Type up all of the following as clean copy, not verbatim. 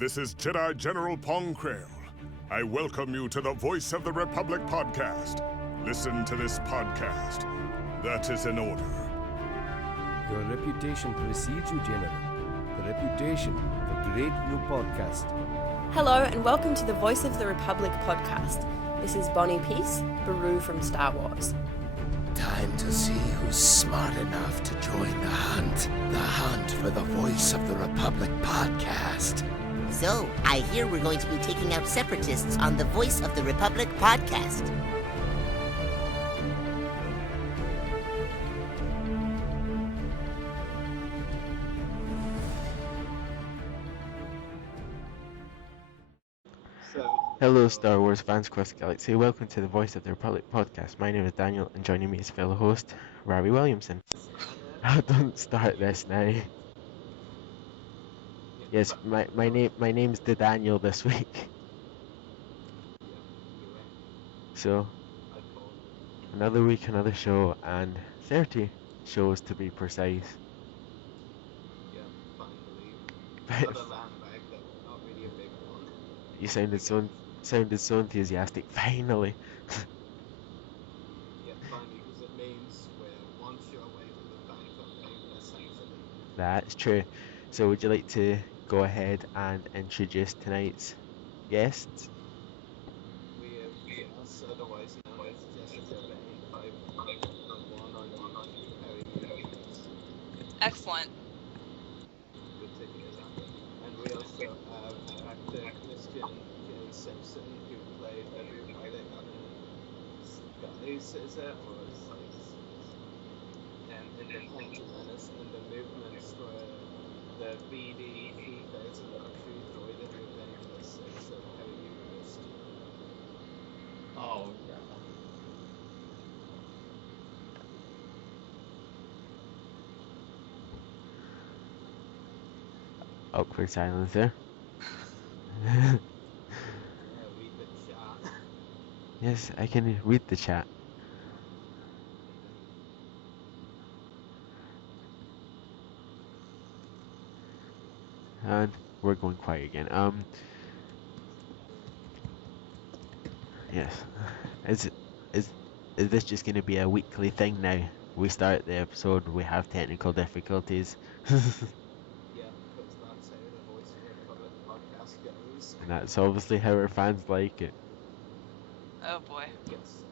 This is Jedi General Pong Krail. I welcome you to the Voice of the Republic podcast. Listen to this podcast. That is an order. Your reputation precedes you, General. The reputation of a great new podcast. Hello and welcome to the Voice of the Republic podcast. This is Bonnie Peace, Baru from Star Wars. Time to see who's smart enough to join the hunt. The hunt for the Voice of the Republic podcast. So, I hear we're going to be taking out separatists on the Voice of the Republic podcast. Hello Star Wars fans across the galaxy, welcome to the Voice of the Republic podcast. My name is Daniel and joining me is fellow host, Ruari Williamson. Don't start this now. Yes, my name's the Daniel this week. So, another week, another show, and 30 shows to be precise. Yeah, finally. Another land bag, but not really a big one. You sounded so enthusiastic. Finally. Yeah, finally, because it means we're one show away from the bank holiday, essentially. That's true. So would you like to go ahead and introduce tonight's guests? We have just otherwise known as Jessica Bain, 5.1 on Harry Universe. Excellent. Good to hear that. And we also have actor Christian J Simpson, who played everybody on Skies, is it? Or and Independent Menace in the movements where the BD 3000 luxury droid in Revenge of the Sith of Harry Universe. Oh, yeah. Awkward silence there. Yeah, read the chat. Yes, I can read the chat. And we're going quiet again. Yes. Is this just going to be a weekly thing now? We start the episode, we have technical difficulties. Yeah, because that's how the Voice of the Republic podcast goes. And that's obviously how our fans like it. Oh boy. Yes.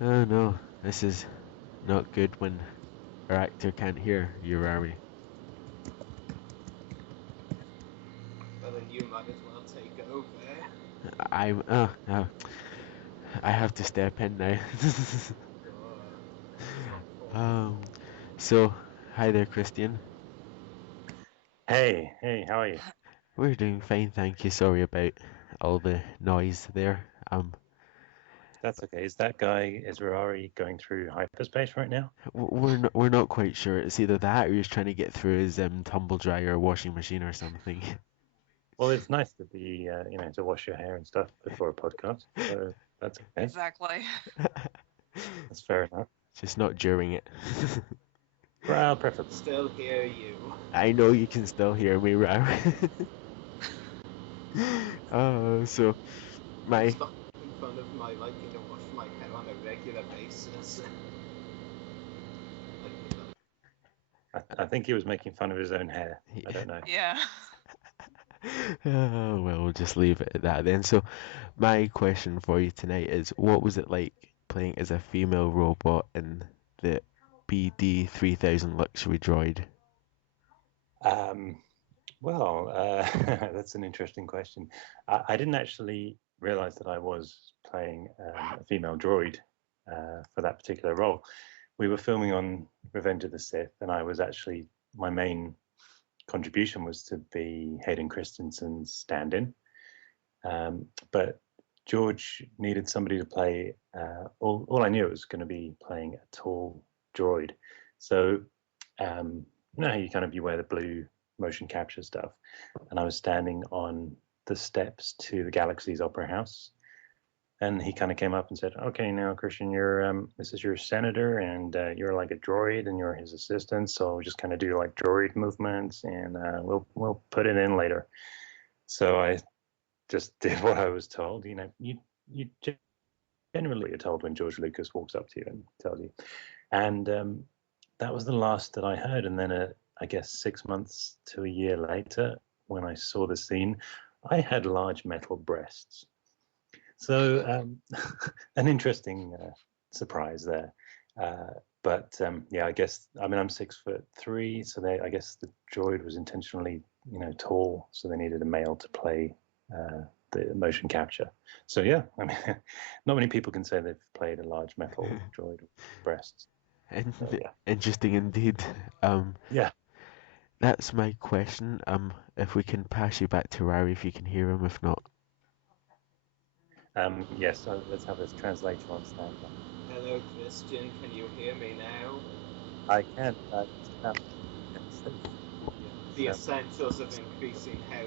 Oh no, this is not good when our actor can't hear you, Rari. Well, then you might as well take over. I have to step in now. So, hi there, Christian. Hey, how are you? We're doing fine, thank you. Sorry about all the noise there. That's okay. Is ruari going through hyperspace right now? We're not quite sure. It's either that or he's trying to get through his tumble dryer or washing machine or something. Well, it's nice to be, to wash your hair and stuff before a podcast. So that's okay. Exactly. That's fair enough. Just not during it. Well, preferably. Still hear you. I know you can still hear me, Rari. So my. Stop making fun of my liking to wash my hair on a regular basis. I think he was making fun of his own hair. I don't know. Yeah. Well, we'll just leave it at that then. So, my question for you tonight is, what was it like playing as a female robot in the BD 3000 luxury droid? That's an interesting question. I didn't actually realize that I was playing a female droid for that particular role. We were filming on Revenge of the Sith, and my main contribution was to be Hayden Christensen's stand-in. But George needed somebody to play, all I knew was going to be playing a tall droid. So, you know how you wear the blue motion capture stuff, and I was standing on the steps to the Galaxy's Opera House, And he kind of came up and said, "Okay, now Christian, you're this is your senator, and you're like a droid, and you're his assistant. So just kind of do like droid movements, and we'll put it in later." So I just did what I was told. You know, you generally are told when George Lucas walks up to you and tells you. And that was the last that I heard. And then I guess 6 months to a year later, when I saw the scene, I had large metal breasts. So an interesting surprise there. But yeah, I guess I'm 6'3", so I guess the droid was intentionally tall, so they needed a male to play the motion capture. So yeah, I mean, not many people can say they've played a large metal droid with breasts. So, yeah. Interesting indeed. Yeah. That's my question. If we can pass you back to Rari if you can hear him, if not. Yes, so let's have this translator on standby. Hello, Christian. Can you hear me now? I can. The essentials of increasing how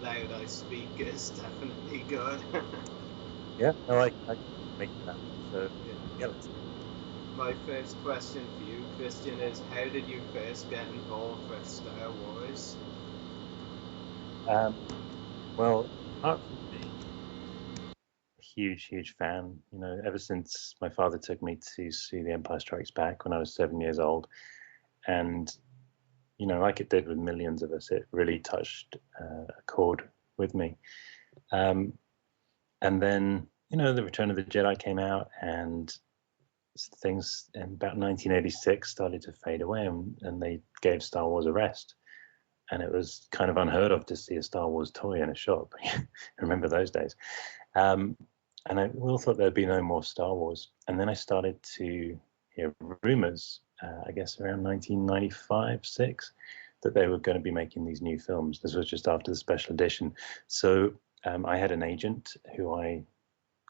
loud I speak is definitely good. Yeah, no, I can make that. So yeah, let's. My first question for you, Christian, is how did you first get involved with Star Wars? Well, apart from being a huge fan, ever since my father took me to see The Empire Strikes Back when I was 7 years old, and like it did with millions of us, it really touched a chord with me. And then The Return of the Jedi came out, and things in about 1986 started to fade away, and they gave Star Wars a rest. And it was kind of unheard of to see a Star Wars toy in a shop. I remember those days. And I all thought there'd be no more Star Wars. And then I started to hear rumors, I guess around 1995, 6, that they were going to be making these new films. This was just after the special edition. So I had an agent who I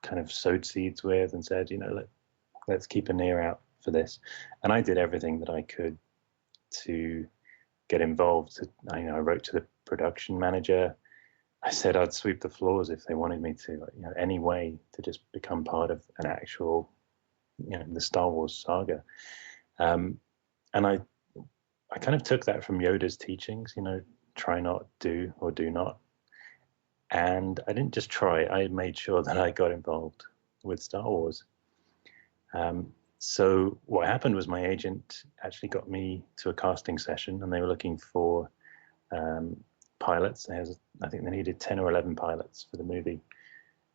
kind of sowed seeds with and said, let's keep an ear out for this. And I did everything that I could to get involved. I wrote to the production manager. I said I'd sweep the floors if they wanted me to, any way to just become part of an actual, the Star Wars saga. And I kind of took that from Yoda's teachings, try not, do, or do not. And I didn't just try, I made sure that I got involved with Star Wars. So what happened was my agent actually got me to a casting session, and they were looking for pilots. I think they needed 10 or 11 pilots for the movie.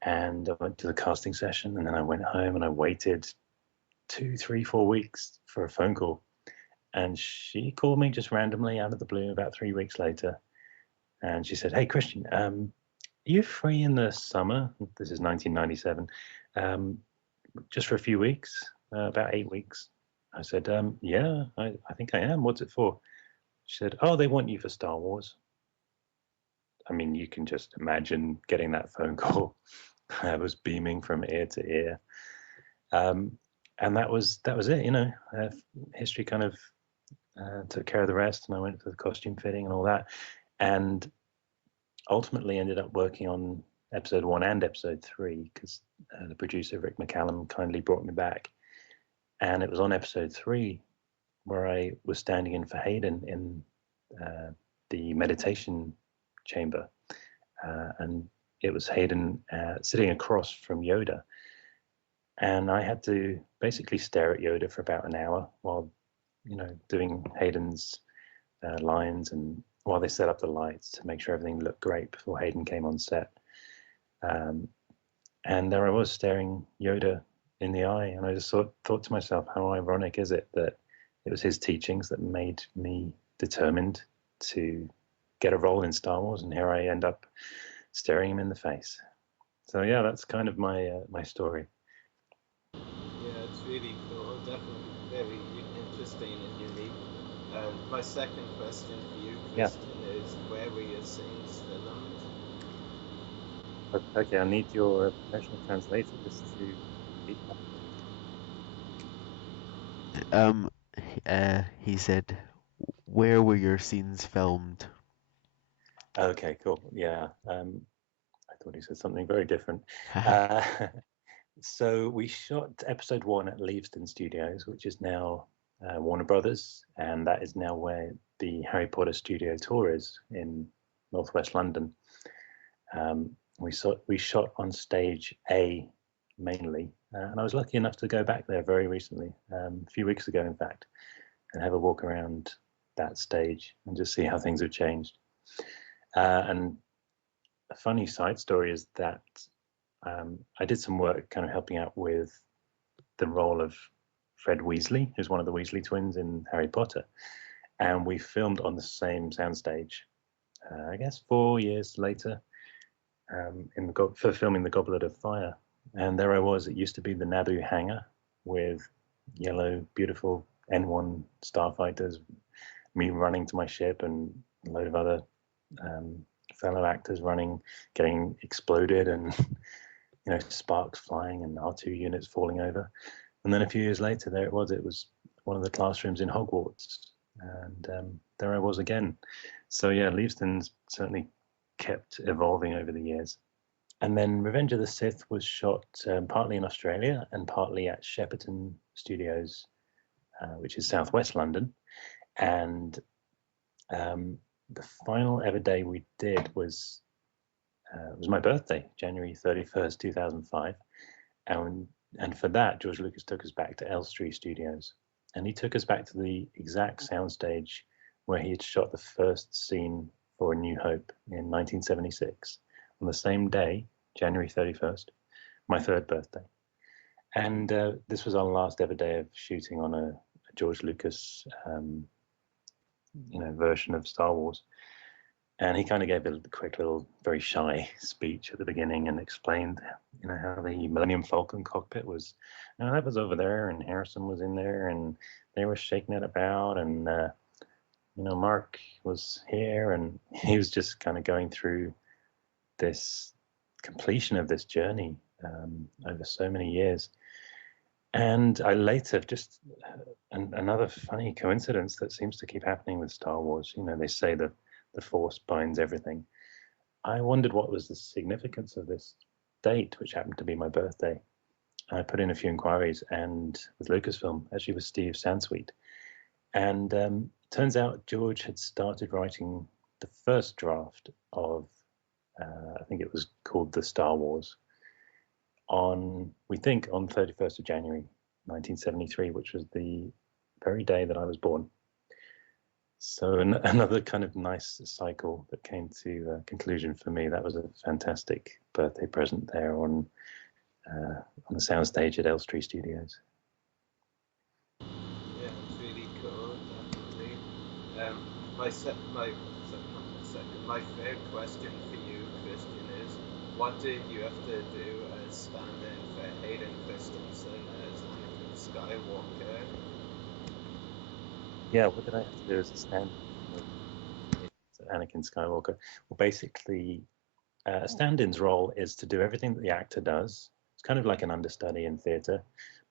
And I went to the casting session, and then I went home and I waited 2, 3, 4 weeks for a phone call. And she called me just randomly out of the blue about 3 weeks later. And she said, "Hey, Christian, are you free in the summer?" This is 1997. Just for a few weeks, about 8 weeks. I said, "Yeah, I think I am. What's it for?" She said, "Oh, they want you for Star Wars." I mean, you can just imagine getting that phone call. I was beaming from ear to ear. And that was it, history kind of took care of the rest, and I went for the costume fitting and all that. And ultimately ended up working on episode 1 and episode 3 because the producer Rick McCallum kindly brought me back. And it was on episode 3 where I was standing in for Hayden in the meditation chamber, and it was Hayden sitting across from Yoda, and I had to basically stare at Yoda for about an hour while doing Hayden's lines, and while they set up the lights to make sure everything looked great before Hayden came on set. And there I was staring Yoda in the eye, and I just thought to myself, how ironic is it that it was his teachings that made me determined to get a role in Star Wars, and here I end up staring him in the face. So yeah, that's kind of my story. Yeah, it's really cool. Definitely very interesting and unique. And my second question for you, Christian, is where were your scenes filmed? Okay, I need your professional translator just to repeat that. He said, "Where were your scenes filmed?" Okay, cool. Yeah. I thought he said something very different. Uh, so we shot episode 1 at Leavesden Studios, which is now Warner Brothers, and that is now where the Harry Potter studio tour is in northwest London. We shot on stage A mainly, and I was lucky enough to go back there very recently, a few weeks ago, in fact, and have a walk around that stage and just see how things have changed. And a funny side story is that I did some work kind of helping out with the role of Fred Weasley, who's one of the Weasley twins in Harry Potter. And we filmed on the same soundstage, I guess 4 years later, for filming The Goblet of Fire. And there I was. It used to be the Naboo hangar with yellow, beautiful N1 starfighters, me running to my ship, and a load of other fellow actors running, getting exploded, and sparks flying and R2 units falling over. And then a few years later, there it was. It was one of the classrooms in Hogwarts, and there I was again. So yeah, Leavesden's certainly kept evolving over the years. And then Revenge of the Sith was shot partly in Australia and partly at Shepperton Studios, which is southwest London. And the final ever day we did was my birthday, January 31st, 2005. And for that, George Lucas took us back to Elstree Studios. And he took us back to the exact soundstage where he had shot the first scene for A New Hope in 1976, on the same day, January 31st, my third birthday. And this was our last ever day of shooting on a George Lucas version of Star Wars. And he kind of gave a quick little, very shy speech at the beginning and explained, how the Millennium Falcon cockpit was, that was over there, and Harrison was in there, and they were shaking it about, and Mark was here, and he was just kind of going through this completion of this journey over so many years. And I later just another funny coincidence that seems to keep happening with Star Wars. They say that the Force binds everything. I wondered what was the significance of this date, which happened to be my birthday. I put in a few inquiries, and with Lucasfilm, actually with Steve Sansweet. And turns out George had started writing the first draft of, I think it was called The Star Wars, on 31st of January, 1973, which was the very day that I was born. So another kind of nice cycle that came to a conclusion for me. That was a fantastic birthday present there on the soundstage at Elstree Studios. Yeah, it's really cool, definitely. My third question for you, Christian, is what did you have to do as stand-in for Hayden Christensen as Anakin Skywalker? Yeah, what did I have to do as a stand-in for Anakin Skywalker? Well, basically, a stand-in's role is to do everything that the actor does. It's kind of like an understudy in theatre,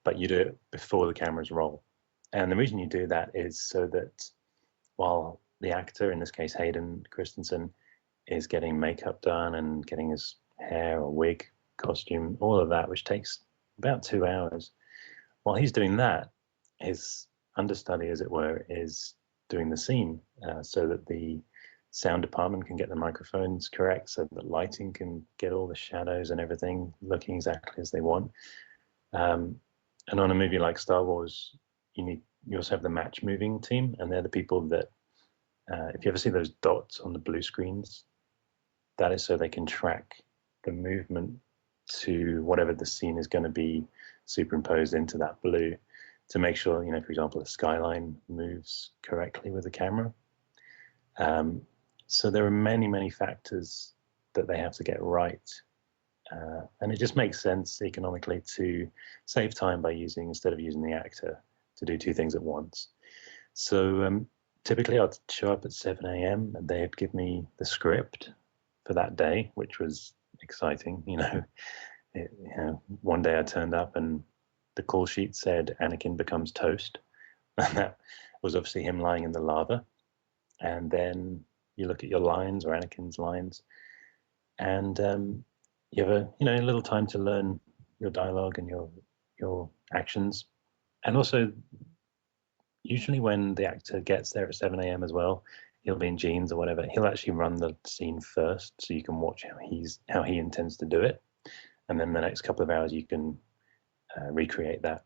but you do it before the cameras roll. And the reason you do that is so that while the actor, in this case Hayden Christensen, is getting makeup done and getting his hair or wig, costume, all of that, which takes about 2 hours, while he's doing that, his understudy, as it were, is doing the scene so that the sound department can get the microphones correct, so that lighting can get all the shadows and everything looking exactly as they want. And on a movie like Star Wars, you also have the match moving team, and they're the people that, if you ever see those dots on the blue screens, that is so they can track the movement to whatever the scene is going to be superimposed into that blue, to make sure, for example, the skyline moves correctly with the camera. So there are many, many factors that they have to get right. And it just makes sense economically to save time by instead of using the actor, to do 2 things at once. So typically I'd show up at 7 a.m. and they'd give me the script for that day, which was exciting. One day I turned up and the call sheet said Anakin becomes toast. And that was obviously him lying in the lava. And then you look at your lines, or Anakin's lines, and you have a little time to learn your dialogue and your actions, and also usually when the actor gets there at 7 a.m. as well, he'll be in jeans or whatever. He'll actually run the scene first, so you can watch how he intends to do it, and then the next couple of hours you can recreate that.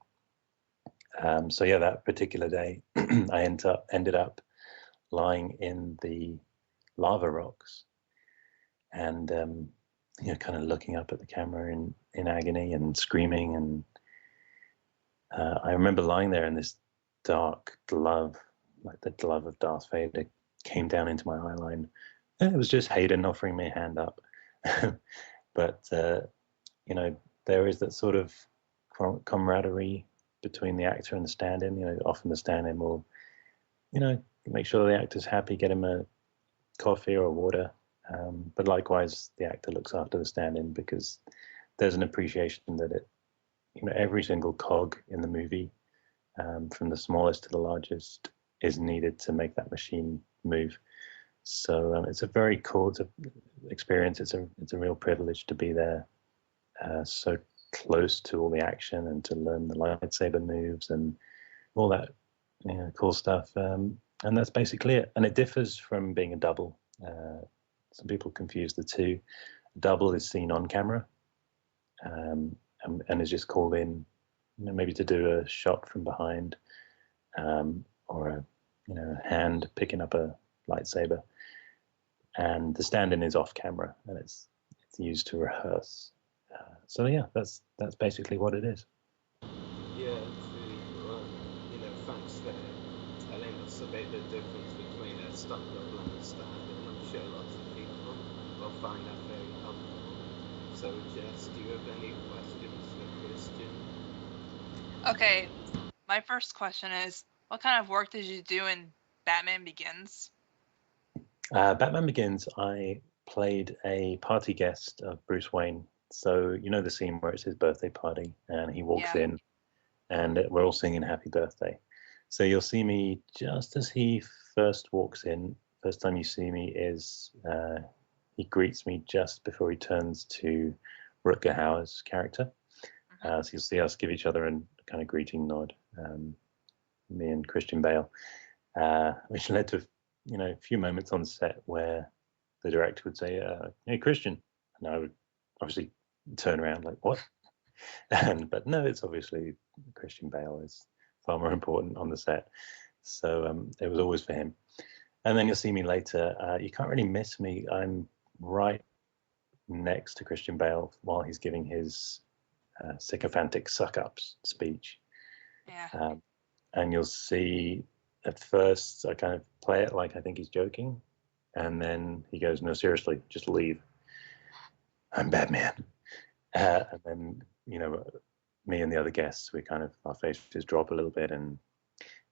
So yeah, that particular day, I ended up lying in the lava rocks, and kind of looking up at the camera in agony and screaming. And I remember lying there, and this dark glove, like the glove of Darth Vader, came down into my eye line. And it was just Hayden offering me a hand up. But there is that sort of camaraderie between the actor and the stand-in. Often the stand-in will, make sure the actor's happy, get him a coffee or water. But likewise, the actor looks after the stand-in, because there's an appreciation that every single cog in the movie, from the smallest to the largest, is needed to make that machine move. So it's a very cool experience. It's a real privilege to be there, so close to all the action, and to learn the lightsaber moves and all that cool stuff. And that's basically it. And it differs from being a double. Some people confuse the two. A double is seen on camera, and is just called in, maybe to do a shot from behind, or a hand picking up a lightsaber. And the stand-in is off camera, and it's used to rehearse. So yeah, that's basically what it is. Yeah, it's really cool. Thanks for telling us a bit the difference between a stunt double and a stand-in. I'm sure lots of people will find that very helpful. So, Jess, do you have any questions for Christian? Okay, my first question is, what kind of work did you do in Batman Begins? Batman Begins, I played a party guest of Bruce Wayne. So the scene where it's his birthday party, and he walks in, and we're all singing happy birthday. So you'll see me just as he first walks in. First time you see me is he greets me just before he turns to Rutger Hauer's character. So you'll see us give each other a kind of greeting nod, me and Christian Bale, which led to a few moments on set where the director would say, "Hey, Christian," and I would obviously turn around like, "What?" But no, it's obviously Christian Bale is far more important on the set. So it was always for him. And then you'll see me later. You can't really miss me. I'm right next to Christian Bale while he's giving his sycophantic suck-ups speech. Yeah. And you'll see at first I kind of play it like I think he's joking. And then he goes, "No, seriously, just leave. I'm Batman." And then, me and the other guests, our faces drop a little bit, and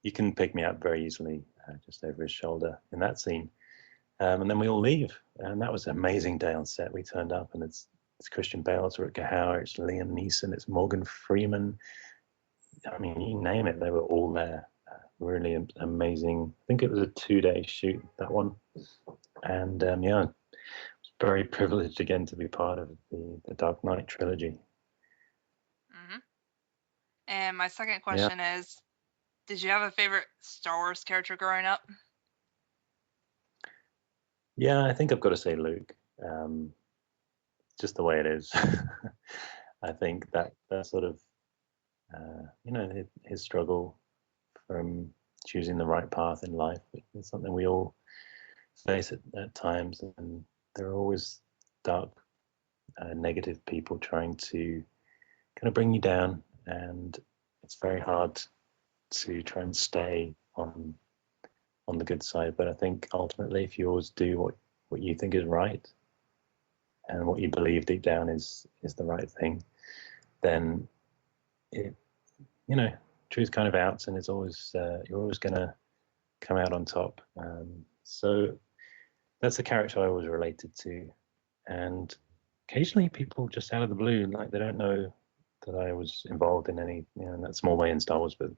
you can pick me up very easily just over his shoulder in that scene. And then we all leave. And that was an amazing day on set. We turned up, and it's Christian Bale, it's Rutger Hauer, it's Liam Neeson, it's Morgan Freeman. I mean, you name it, they were all there. Really amazing. I think it was a 2-day shoot, that one. And yeah, very privileged again to be part of the Dark Knight trilogy. And my second question is, did you have a favorite Star Wars character growing up? Yeah, I think I've got to say Luke. Just the way it is. I think that sort of, his struggle from choosing the right path in life is something we all face at times, and there are always dark, negative people trying to kind of bring you down, and it's very hard to try and stay on the good side. But I think ultimately, if you always do what you think is right, and what you believe deep down is the right thing, then it, truth kind of outs, and it's always you're always gonna come out on top. So that's the character I always related to. And occasionally people just out of the blue, like they don't know that I was involved in any, in that small way in Star Wars, but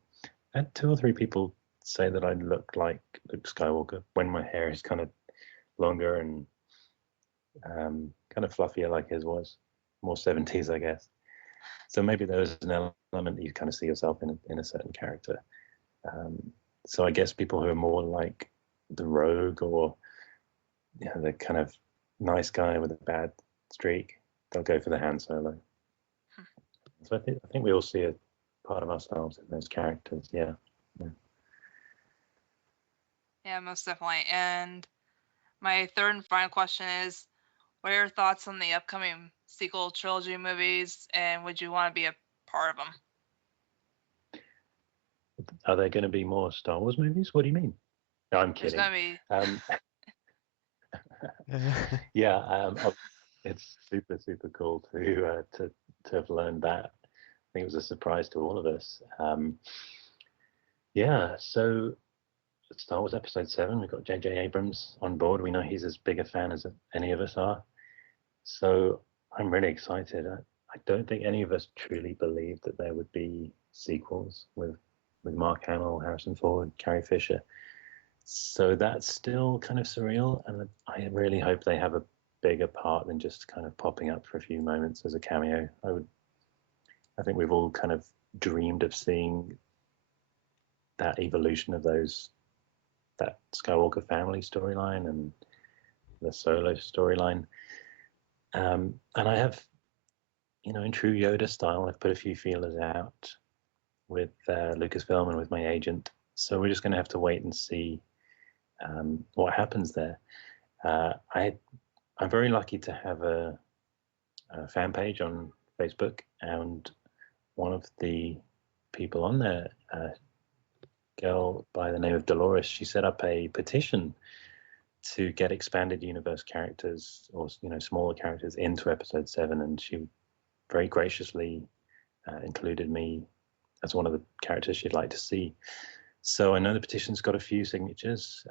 I had 2 or 3 people say that I looked like Luke Skywalker when my hair is kind of longer and kind of fluffier like his was. more 70s, I guess. So maybe there was an element that you kind of see yourself in a certain character. So I guess people who are more like the rogue or the kind of nice guy with a bad streak, they'll go for the Han Solo. So I think we all see a part of ourselves in those characters. Yeah. Yeah, most definitely. And my third and final question is, what are your thoughts on the upcoming sequel trilogy movies, and would you want to be a part of them? Are there going to be more Star Wars movies? What do you mean? No, I'm There's kidding. gonna be. It's super cool to have learned that. I think it was a surprise to all of us. So Star Wars Episode 7, we've got J.J. Abrams on board. We know he's as big a fan as any of us are. So I'm really excited. I don't think any of us truly believed that there would be sequels with Mark Hamill, Harrison Ford, Carrie Fisher. So that's still kind of surreal, and I really hope they have a bigger part than just kind of popping up for a few moments as a cameo. I think we've all kind of dreamed of seeing that evolution of that Skywalker family storyline and the Solo storyline. And I have, in true Yoda style, I've put a few feelers out with Lucasfilm and with my agent. So we're just going to have to wait and see what happens there. I'm very lucky to have a fan page on Facebook, and one of the people on there, a girl by the name of Dolores, she set up a petition to get expanded universe characters or smaller characters into Episode 7, and she very graciously included me as one of the characters she'd like to see. So I know the petition's got a few signatures.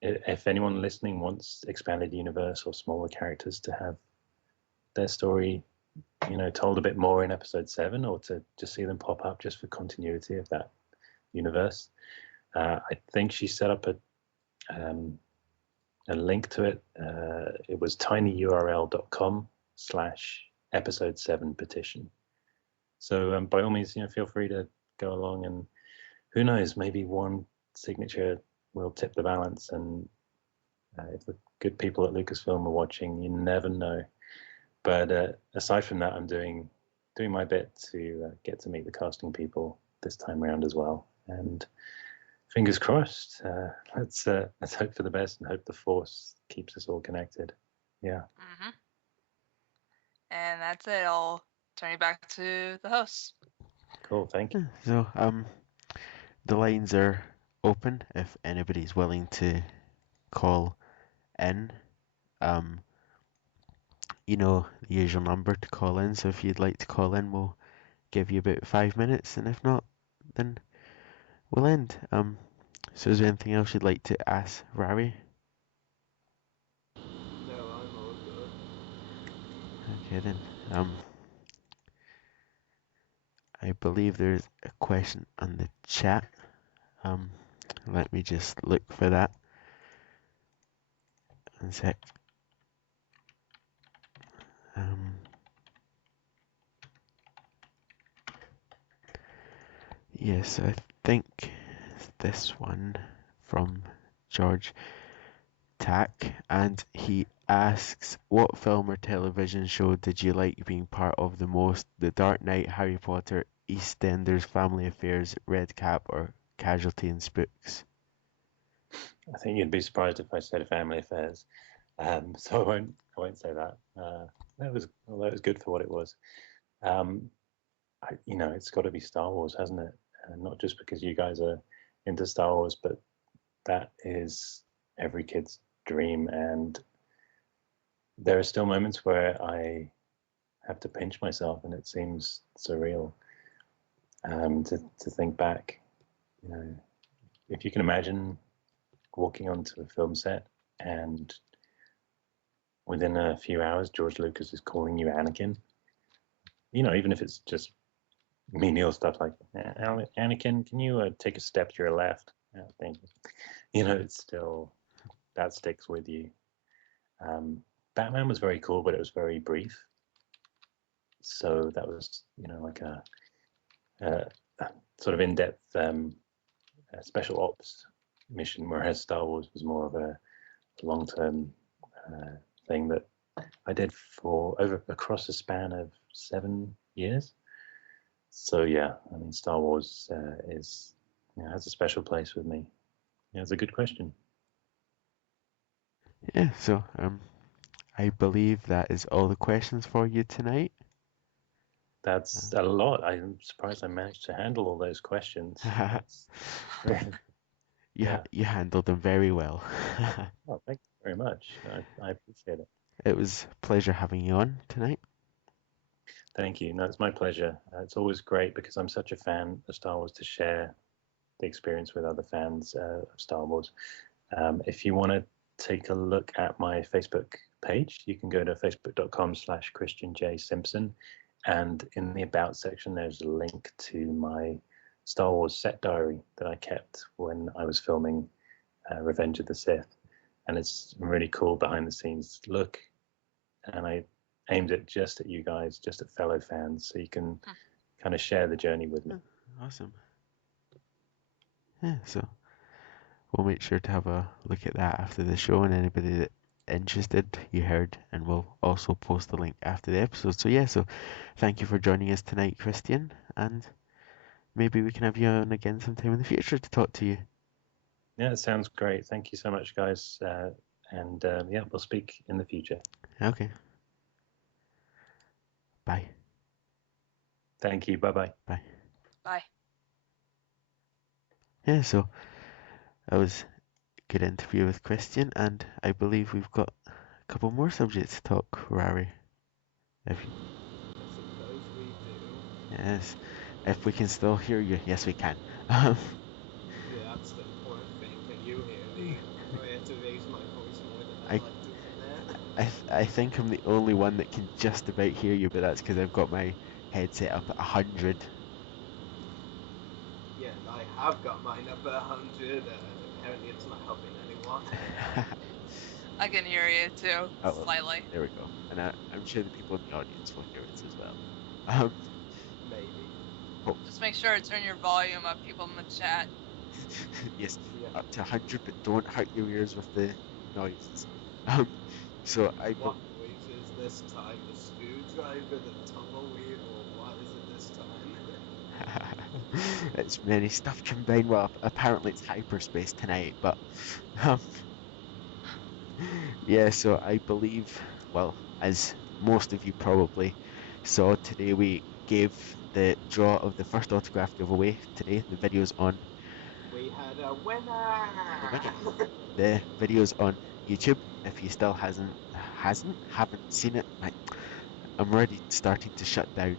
If anyone listening wants expanded universe or smaller characters to have their story, told a bit more in Episode 7, or to just see them pop up just for continuity of that universe, I think she set up a link to it. It was tinyurl.com/episode 7 petition. So by all means, feel free to go along, and who knows, maybe one signature will tip the balance. And if the good people at Lucasfilm are watching, you never know. But aside from that, I'm doing my bit to get to meet the casting people this time around as well. And fingers crossed. Let's hope for the best and hope the Force keeps us all connected. Yeah. Mm-hmm. And that's it. I'll turn you back to the host. Cool. Thank you. So the lines are open if anybody's willing to call in. The usual number to call in. So if you'd like to call in, we'll give you about 5 minutes, and if not, then we'll end. So is there anything else you'd like to ask Rari? No, I'm all good. Okay then. I believe there's a question on the chat. Let me just look for that. One sec. Yes, I think this one from George Tack, and he asks, what film or television show did you like being part of the most? The Dark Knight, Harry Potter, EastEnders, Family Affairs, Red Cap, or Casualty and Spooks? I think you'd be surprised if I said Family Affairs, so I won't say that. That was good for what it was. It's got to be Star Wars, hasn't it? Not just because you guys are into Star Wars, but that is every kid's dream. And there are still moments where I have to pinch myself, and it seems surreal to think back. If you can imagine walking onto a film set, and within a few hours, George Lucas is calling you Anakin. Even if it's just menial stuff like, Anakin, can you take a step to your left? Thank you. It's still, that sticks with you. Batman was very cool, but it was very brief. So that was, like a sort of in-depth special ops mission, whereas Star Wars was more of a long-term thing that I did for across a span of 7 years. So yeah, I mean, Star Wars has a special place with me. Yeah, it's a good question. Yeah, so I believe that is all the questions for you tonight. That's a lot. I'm surprised I managed to handle all those questions. You handled them very well. Oh, thank you very much. I appreciate it. It was a pleasure having you on tonight. Thank you. No, it's my pleasure. It's always great because I'm such a fan of Star Wars to share the experience with other fans of Star Wars. If you want to take a look at my Facebook page, you can go to facebook.com/Christian J Simpson. And in the About section, there's a link to my Star Wars set diary that I kept when I was filming Revenge of the Sith. And it's really cool behind the scenes look. And I aimed it just at you guys, just at fellow fans, so you can kind of share the journey with me. Awesome. Yeah, so we'll make sure to have a look at that after the show, and anybody that interested, you heard, and we'll also post the link after the episode. So yeah, so thank you for joining us tonight, Christian, and maybe we can have you on again sometime in the future to talk to you. Yeah, it sounds great. Thank you so much, guys. And yeah, we'll speak in the future. Okay. Bye. Thank you. Bye-bye. Bye. Bye. Yeah, so that was a good interview with Christian, and I believe we've got a couple more subjects to talk, Ruari. I suppose we do. Yes, if we can still hear you. Yes, we can. Yeah, that's the important thing. Can you hear me? I had to raise my voice more than I like doing that. I think I'm the only one that can just about hear you, but that's because I've got my headset up at 100. Yeah, and I have got mine up at 100, and apparently it's not helping anyone. I can hear you too, Oh, slightly. There we go. And I'm sure the people in the audience will hear it as well. Maybe. Oh. Just make sure to turn your volume up, people in the chat. Yes, Yeah. up to 100, but don't hurt your ears with the noises. So What noise is this time? The screwdriver, the tumbleweed, or what is it this time? It's many stuff combined. Well, apparently it's hyperspace tonight, but yeah, so I believe, well, as most of you probably saw today, we gave the draw of the first autograph giveaway today. The video's on. We had a winner! The video's on YouTube. If you still haven't seen it, I'm already starting to shut down.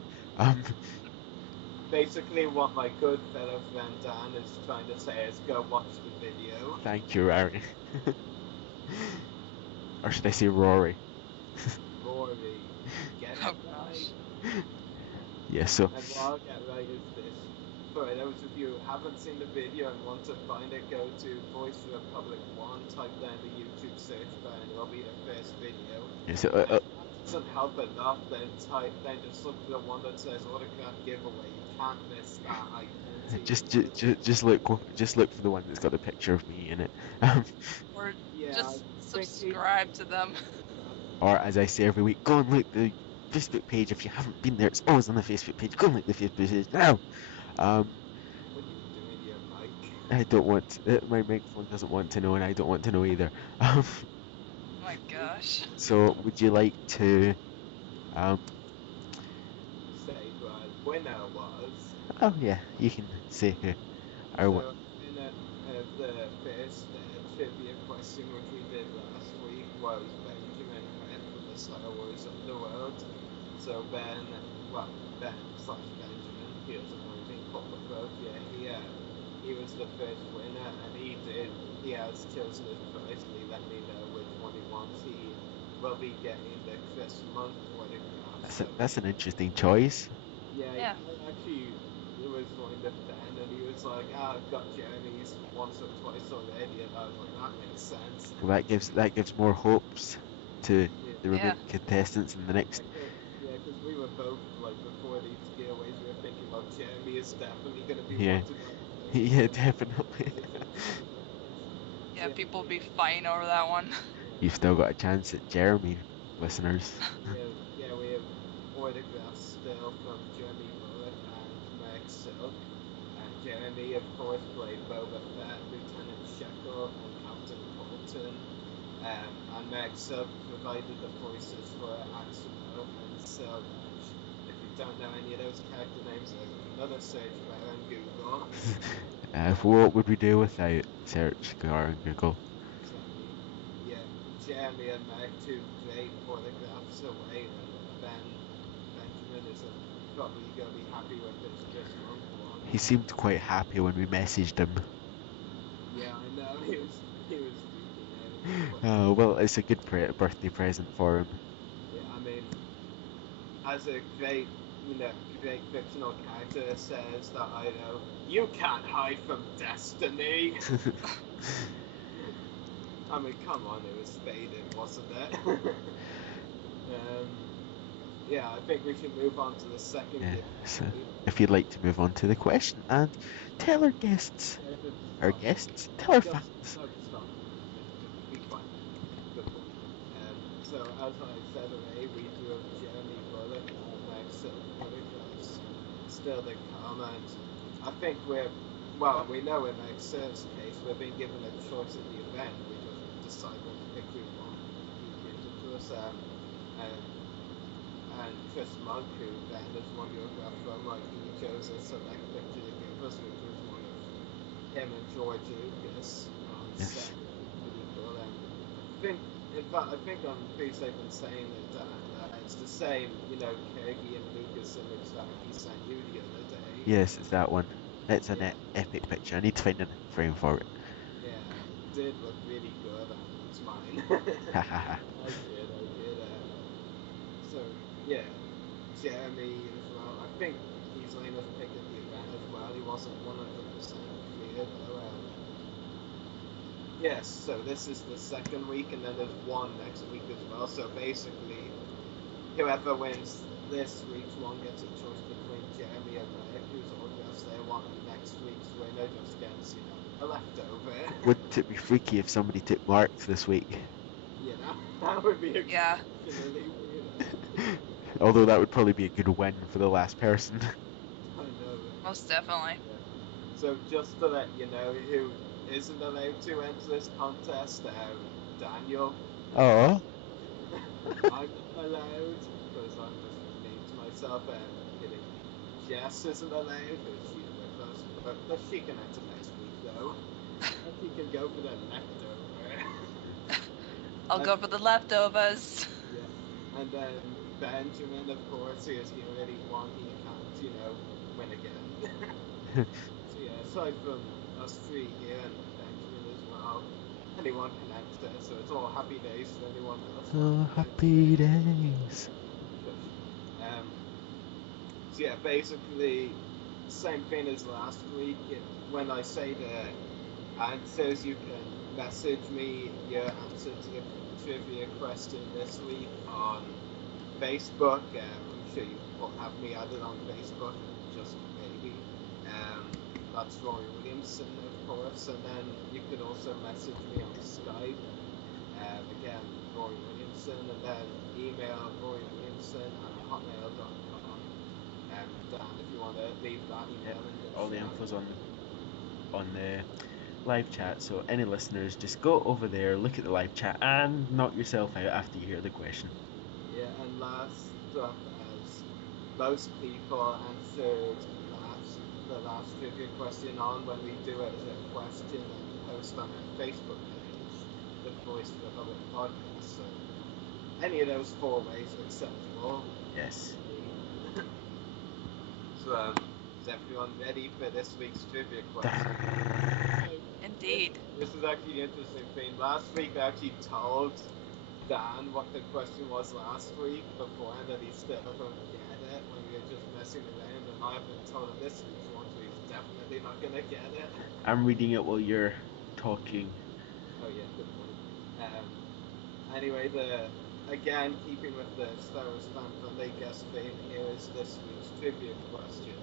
Basically, what my good fellow friend Dan is trying to say is go watch the video. Thank you, Rory. Or should I say Rory? Rory, get it Oh right. gosh. Yeah, so And what I'll get right is this. For those of you who haven't seen the video and want to find it, go to Voice of the Republic 1, type down the YouTube search bar, and it'll be the first video. yeah, so If that doesn't help enough, then just look for the one that says autograph giveaway. You can't miss that. I guarantee you. just look for the one that's got the picture of me in it. Or Yeah, just I think subscribe to them. Or as I say every week, go and look the Facebook page. If you haven't been there, it's always on the Facebook page. Go and look the Facebook page now. What are you doing to your mic? I don't want my microphone doesn't want to know, and I don't want to know either. Oh my gosh. So would you like to Say who our winner was. oh yeah, you can say who our So, winner. winner of the first trivia question which we did last week was Benjamin Webb from the Star Wars Underworld. So Ben slash Benjamin, he doesn't mind being called both, yeah, he was the first winner, and he has chosen his prize, and he let me know which one he wants. He will be getting the Christmas autograph. That's an interesting choice. Yeah. Actually, it was going to Ben, and he was like, I've got Jeremy's once or twice already, and I was like, that makes sense. Well, that gives more hopes to the Yeah. remaining contestants in the next. Yeah, because we were both Jeremy is definitely going to be Yeah. wanted by Yeah, definitely. Yeah, people will be fighting over that one. You've still got a chance at Jeremy, listeners. we have autographs still from Jeremy Bullock and Meg Silk. And Jeremy, of course, played Boba Fett, Lieutenant Shekel, and Captain Colton. And Meg Silk provided the voices for Axel and Silk. If you don't know any of those character names, there's another search bar on Google. What would we do without search bar and Google? Yeah, Jeremy and Meg, two great photographs away, and Benjamin is probably going to be happy with this month one. He seemed quite happy when we messaged him. Yeah, I know, he was freaking out. Well, it's a good birthday present for him. Yeah, I mean, as a great fictional character says that I know, you can't hide from destiny. I mean, come on, it was faded, wasn't it? Yeah, I think we should move on to the second Yeah, gift. so if you'd like to move on to the question and tell our guests, tell our fans. Stop. Be quiet. Good boy. So, as I said already, we do have Jeremy Bullock and Meg Silk photographs still to come, and I think we know in Meg Silk's case, we've been given a choice at the event. We just decide what to pick we want. He gives it to us, and Chris Monk, who then is one of your from, like, he chose a select picture to give us, which was one of him and George Lucas on set. Really cool. I think I'm pretty safe in saying that it's the same, Kirky and Lucas image that he sent you the other day. Yes, it's that one. It's an epic picture. I need to find a frame for it. Yeah, it did look really good, and it's mine. Hahaha. I did. So, yeah, Jeremy as well. I think he's laying us pick at the event as well. He wasn't 100% clear though. Yes, so this is the second week, and then there's one next week as well. So basically, whoever wins this week's one gets a choice between Jeremy and Meg, whose autographs they want, and next week's winner just gets, a leftover. Wouldn't it be freaky if somebody took Mark's this week? Yeah, that would be Yeah. exceptionally weird. Although that would probably be a good win for the last person. I know. Most definitely. So just to let you know who isn't allowed to enter this contest, Daniel. Oh. I'm not allowed because I'm just named to myself. Kidding. Jess isn't allowed because she's with us, but she can enter next week though. She can go for the leftover. I'll go for the leftovers. Yeah. And then Benjamin, of course, he already won. He can't, win again. So yeah, aside from us three here and Benjamin as well, anyone can enter. So it's all happy days for anyone else. Oh, happy days. So yeah, basically, same thing as last week. When I say the answers, you can message me your answer to the trivia question this week on Facebook. I'm sure you will have me added on Facebook, just maybe. That's Roy Williamson, of course, and then you could also message me on Skype. Again, Roy Williamson, and then email roywilliamson@hotmail.com. Dan, if you want to leave that email in the All the chat. info's on the live chat, so any listeners, just go over there, look at the live chat, and knock yourself out after you hear the question. Yeah, and last up, as most people answered the last trivia question on when we do it as a question and post on our Facebook page, the Voice of the Republic podcast. So any of those four ways are acceptable. Yes. So is everyone ready for this week's trivia question? Indeed. This is actually the interesting thing. Last week I actually told Dan what the question was last week beforehand, and he still couldn't get it when we were just messing around, and I haven't told him this week's one, so he's definitely not going to get it. I'm reading it while you're talking. Oh yeah, good point. Anyway, again, keeping with the Star Wars fan friendly guest theme, here is this week's trivia question.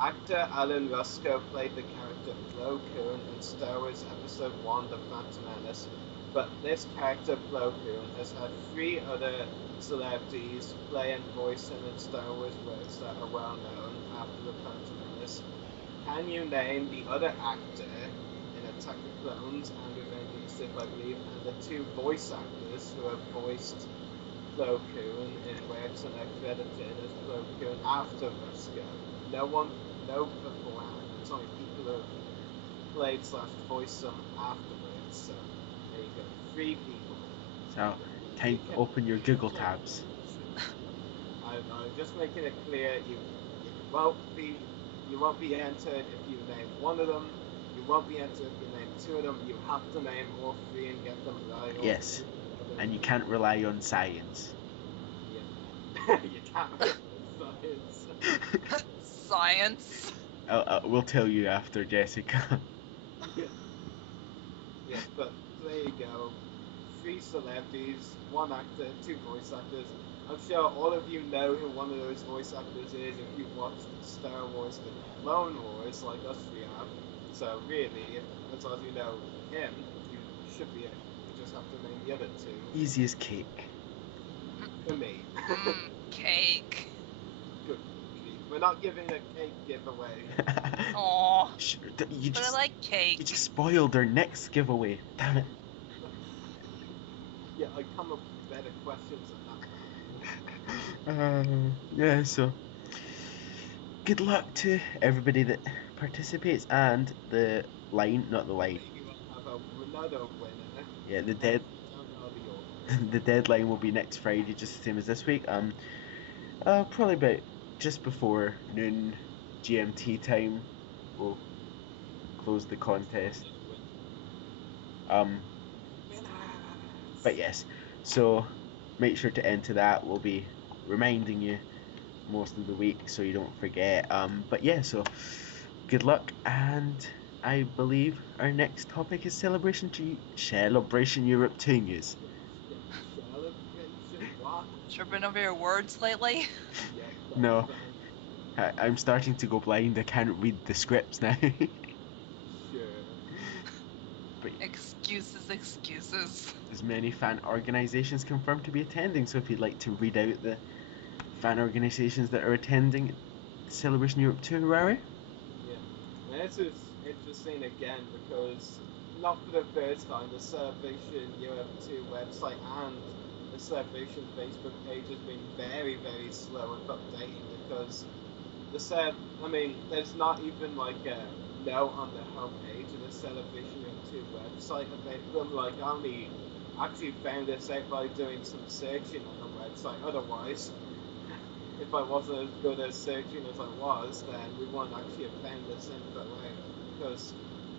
Actor Alan Rusko played the character Plo Koon in Star Wars Episode 1 The Phantom Menace, but this character Plo Koon has had 3 other celebrities play and voice him in Star Wars works that are well known after The Phantom Menace. Can you name the other actor in Attack of Clones and Revenge of the Sith, I believe, and the 2 voice actors who have voiced Plo Koon in works and are credited as Plo Koon after Rusko? No beforehand. It's only people who have played / voiced them afterwards. So there you go, 3 people. So, time to open your Google tabs. I'm just making it clear you won't be entered if you name one of them. You won't be entered if you name 2 of them. You have to name all 3 and get them right. Yes, and you can't rely on science. Yeah. You can't rely on science. Science. We'll tell you after, Jessica. Yeah, but there you go. 3 celebrities, 1 actor, 2 voice actors. I'm sure all of you know who one of those voice actors is if you've watched Star Wars The Clone Wars like us 3 have. So really, as long as you know him, you should be able to just have to name the other 2. Easy as cake. For me. Cake. Good. We're not giving a cake giveaway. Aww. You But I just, like cake. you just spoiled our next giveaway. Damn it. Yeah, I come up with better questions than that. Yeah, so good luck to everybody that participates, and the line, not the line. Maybe we'll have another winner. Yeah, the I don't know the order. the deadline will be next Friday, just the same as this week. Probably about just before noon GMT time, we'll close the contest. But yes, so make sure to enter that. We'll be reminding you most of the week so you don't forget. But yeah, so good luck, and I believe our next topic is Celebration Europe 2 news. Tripping over your words lately? No, I'm starting to go blind. I can't read the scripts now. But Excuses. there's many fan organisations confirmed to be attending, so if you'd like to read out the fan organisations that are attending Celebration Europe 2, Ruari? Yeah, and this is interesting again because not for the first time the Celebration Europe 2 website and the Celebration Facebook page has been very, very slow at updating because there's not even like a note on the homepage of the Celebration Europe 2 website about them. Like, I only actually found this out by doing some searching on the website. Otherwise, if I wasn't as good at searching as I was, then we wouldn't actually have found this info out because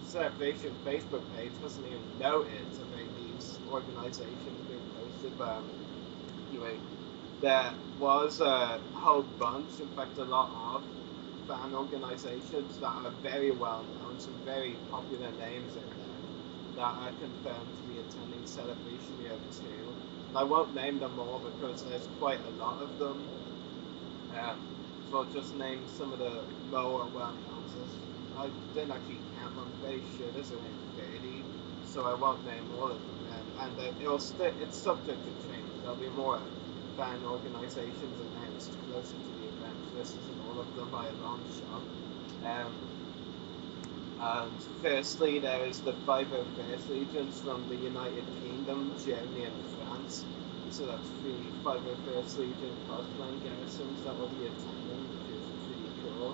Celebration Facebook page doesn't even notice about these organisations being posted. But anyway, there was a whole bunch, in fact a lot of fan organisations that are very well known, some very popular names in there that are confirmed to be attending Celebration Europe 2. And I won't name them all because there's quite a lot of them. So I'll just name some of the more well-known. I didn't actually count them, I'm very sure there's around 30, so I won't name all of them. And it's subject to change. There'll be more fan organisations announced closer to the event. This isn't all of them by a long shot. And firstly, there is the 501st Legions from the United Kingdom, Germany and France. So that's 3 501st Legion cosplaying garrisons that will be attending, which is pretty cool.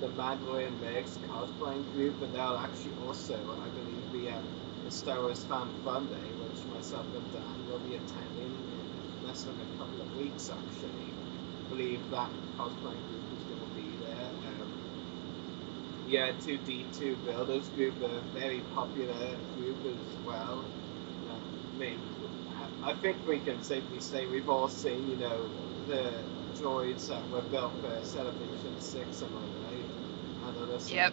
The Mad Boy and Meg's cosplaying group, and they'll actually also, I believe, be at the Star Wars Fan Fun Day, which myself and Dan will be attending in less than a couple of weeks, actually. I believe that cosplaying group is going to be there. 2D2 Builders group, a very popular group as well. I think we can safely say we've all seen, the droids that were built for Celebration 6, am I right? And other Yep.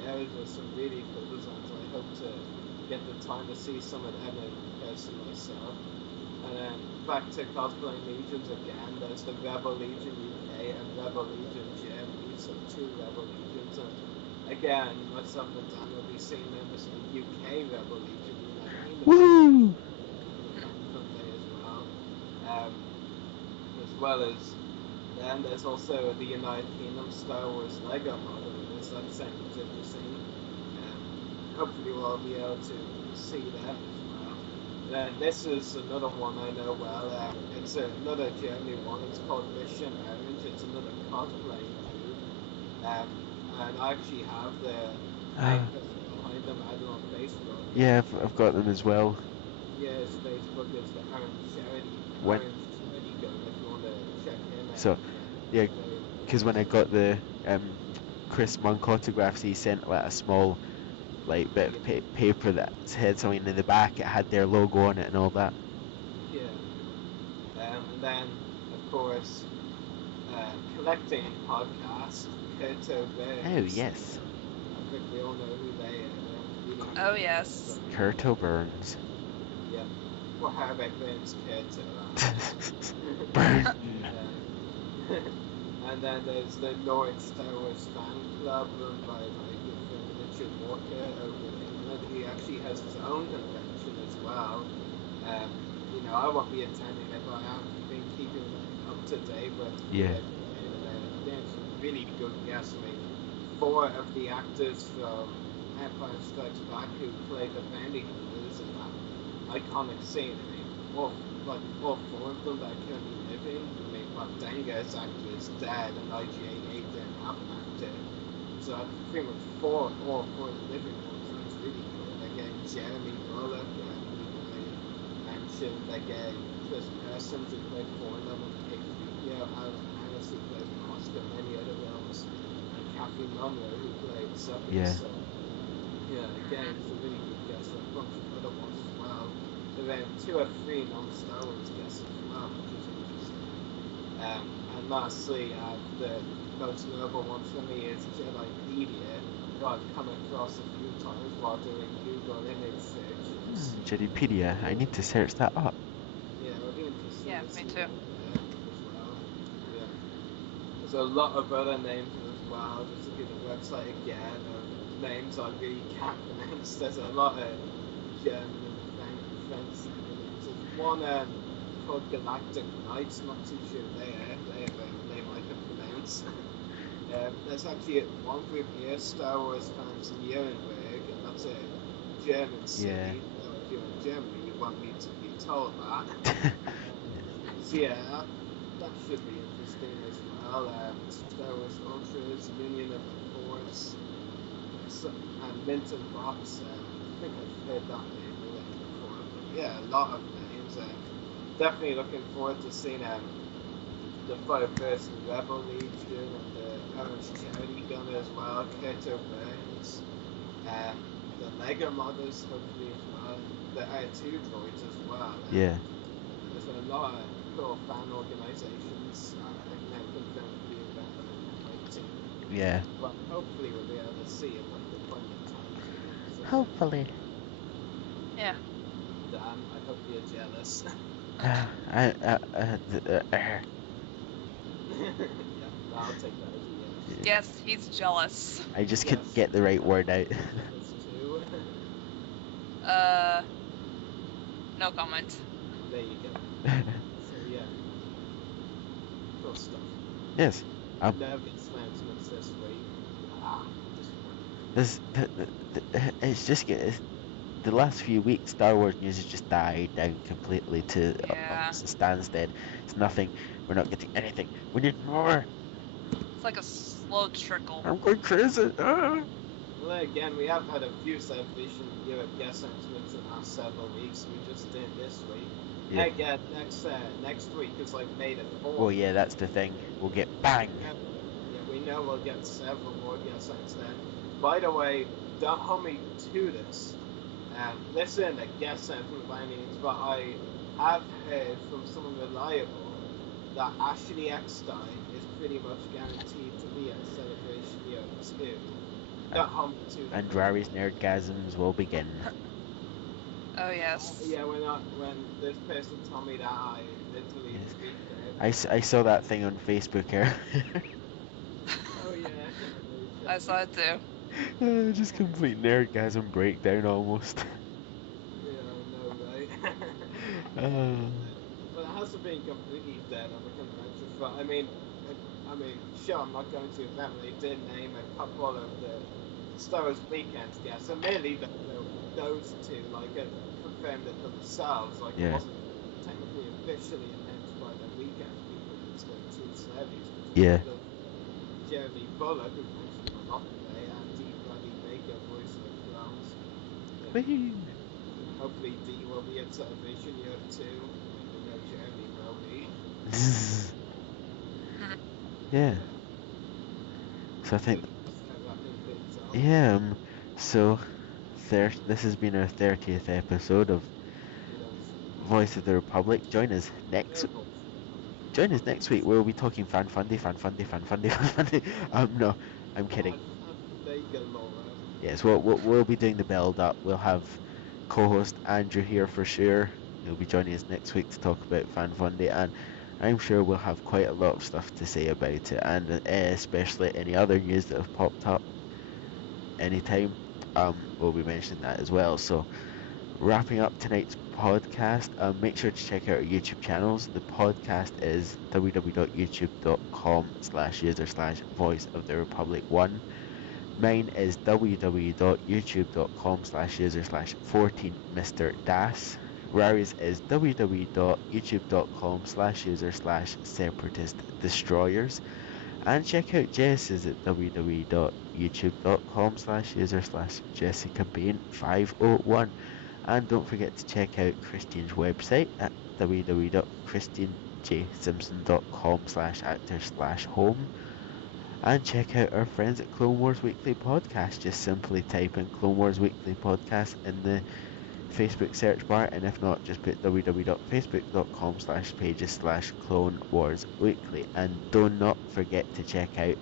Yeah, those are some really cool designs. I hope to get the time to see some of them in person myself. And then back to cosplaying legions again, there's the Rebel Legion UK and Rebel Legion Germany so 2 Rebel Legions. And again, myself and Dan will be seeing members of the UK Rebel Legion reuniting Woo! Sunday as well as then there's also the United Kingdom Star Wars Lego model. It's like same as it was seen. Hopefully we'll all be able to see that as well. Then this is another one I know well. It's another Germany one. It's called Mission Orange. It's another cosplay dude. And I actually have the behind them either on Facebook. Yeah, I've got them as well. Yeah, his Facebook is the Orange Charity. When- Orange Charity Gun if you want to check him out. So, yeah, because when I got the Chris Monk autographs, he sent like a small like bit of paper that had something in the back. It had their logo on it and all that. Yeah. And then, of course, collecting podcast, Kurto Burns. Oh yes, I think we all know who they are. Oh, yes. Kurto Burns. Yeah. Well, how about Burns Kurto? Burn. And then there's the Norwich Star Wars fan club run by my good friend Richard Walker over in England. He actually has his own convention as well. I won't be attending it, but I have been keeping up to date with Yeah. There's really good guests. I mean, 4 of the actors from Empire Strikes Back who played the bounty hunters in that iconic scene. I mean, all 4 of them that are currently living. I mean, Denga's actor is dead, and IG-88 didn't have an actor. So pretty much all 4 living ones. So it's really good. Again, Jeremy Bullock, mentioned again Chris Parsons who played Fornum and Kate Rubio, Alan Harris who played Oscar, many other roles, and Kathy Monroe who played Subby. Yeah. So, again, it's a really good guest, and a bunch of other ones as well. So then 2 or 3 non-Star Wars guests as well, which is interesting. And lastly, the most notable one for me is Jedipedia, who I've come across a few times while doing Google image searches. Jedipedia. I need to search that up. Yeah, it'll be interesting. Yeah, to me see too. that as well. Yeah. There's a lot of other names as well. Just looking at the website again of names I really can't pronounce. There's a lot of German and French names. There's one called Galactic Knights. Not too sure they have a name I can pronounce. There's actually one group here, Star Wars fans in Nuremberg, and that's a German city. Yeah. If you're in Germany, you want me to be told that. So yeah, that should be interesting as well. Star Wars Ultras, Union of the Force, and Minton Box. I think I've heard that name before. But yeah, a lot of names. Definitely looking forward to seeing the 5-person Rebel Legion and the Orange Charity Gun as well, Kurto Burns, the Lego models hopefully as well, the R2 droids as well. Yeah. There's a lot of cool fan organisations that now confirmed to be event. Yeah. But hopefully we'll be able to see it at the point of time. So, Hopefully. Yeah. Dan, I hope you're jealous. I Yeah, I'll take that as a yes. Yes, he's jealous. I just couldn't Yes. get the right word out. There's 2. No comment. There you go. So yeah, cool stuff. Yes. No announcements this week. This it's just the last few weeks. Star Wars news has just died down completely to Yeah. almost a standstill. It's nothing. We're not getting anything. We need more. It's like a slow trickle. I'm going crazy. Ah. Well, again, we have had a few Celebration Europe guest announcements in the last several weeks. We just did this week. Yeah. Again, next week is like May the 4th. Oh yeah, that's the thing. We'll get bang. Yeah, we know we'll get several more guest announcements then. By the way, don't hold me to this. This isn't a guest announcement by any means, but I have heard from someone reliable that Ashley Eckstein is pretty much guaranteed to be at Celebration Europe 2. Don't hold me to that. And Ruari's nerdgasms will begin. Oh, yes. Yeah, when this person told me that, I literally Yes. speak there. I saw that thing on Facebook earlier. Oh yeah. I saw it too. Just complete nerdgasm breakdown almost. Yeah, I know, right? Uh, But it hasn't been completely dead on the convention front. I mean, sure, I'm not going to event, but they did name a couple of the Star Wars Weekend guests, and merely those two, confirmed it themselves. Like, it yeah, wasn't technically officially announced by the Weekend people, it's the two celebrities, which yeah. included Jeremy Bullock, who mentioned a lot today, and Dee Bradley Baker, voice of the Clowns. Whee! Hopefully Dee will be at Television Year 2. We know Jeremy will be. Yeah. So I think, Wrapping things up. yeah. So, this has been our 30th episode of Voice of the Republic. Join us next week. We'll be talking fan fundy. No, I'm kidding. Yes, we'll be doing the build up. We'll have co-host Andrew here for sure. He'll be joining us next week to talk about Fan Fundy, and I'm sure we'll have quite a lot of stuff to say about it, and especially any other news that have popped up anytime. We'll be mentioning that as well. So, wrapping up tonight's podcast, make sure to check out our YouTube channels. The podcast is www.youtube.com/user/voice of the Republic 1. Mine is www.youtube.com/user/14 Mr. Das. Rari's is www.youtube.com/user/separatist destroyers. And check out Jess's at www.youtube.com/user/Jessica Bain501. And don't forget to check out Christian's website at www.christianjsimpson.com/actor/home. And check out our friends at Clone Wars Weekly Podcast. Just simply type in Clone Wars Weekly Podcast in the Facebook search bar, and if not, just put www.facebook.com/pages/Clone Wars Weekly. And do not forget to check out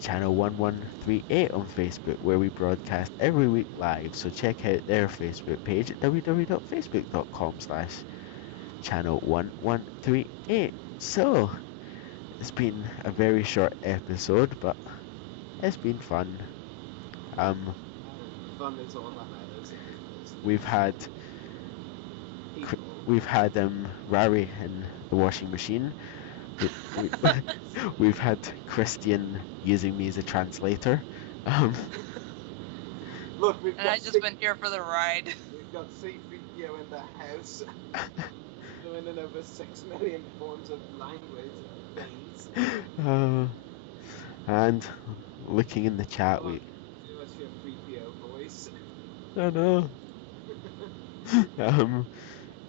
channel 1138 on Facebook, where we broadcast every week live. So check out their Facebook page at www.facebook.com/channel1138. So, it's been a very short episode, but it's been fun. Fun is all that matters. We've had Rari in the washing machine. We've had Christian using me as a translator. Look, And I just been here for the ride. We've got C3PO in the house, doing in over 6 million forms of language and things. And looking in the chat, Give us your 3PO voice. Oh no.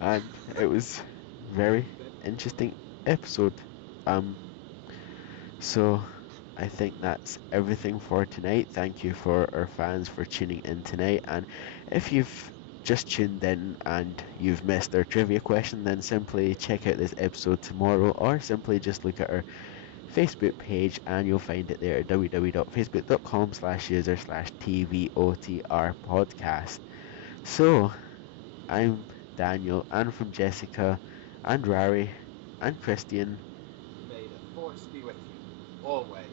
And it was very interesting episode. So I think that's everything for tonight. Thank you for our fans for tuning in tonight. And if you've just tuned in and you've missed our trivia question, then simply check out this episode tomorrow, or simply just look at our Facebook page and you'll find it there at www.facebook.com/user/TVOTR podcast. So, I'm Daniel, and from Jessica, and Rari, and Christian. May the force be with you, always.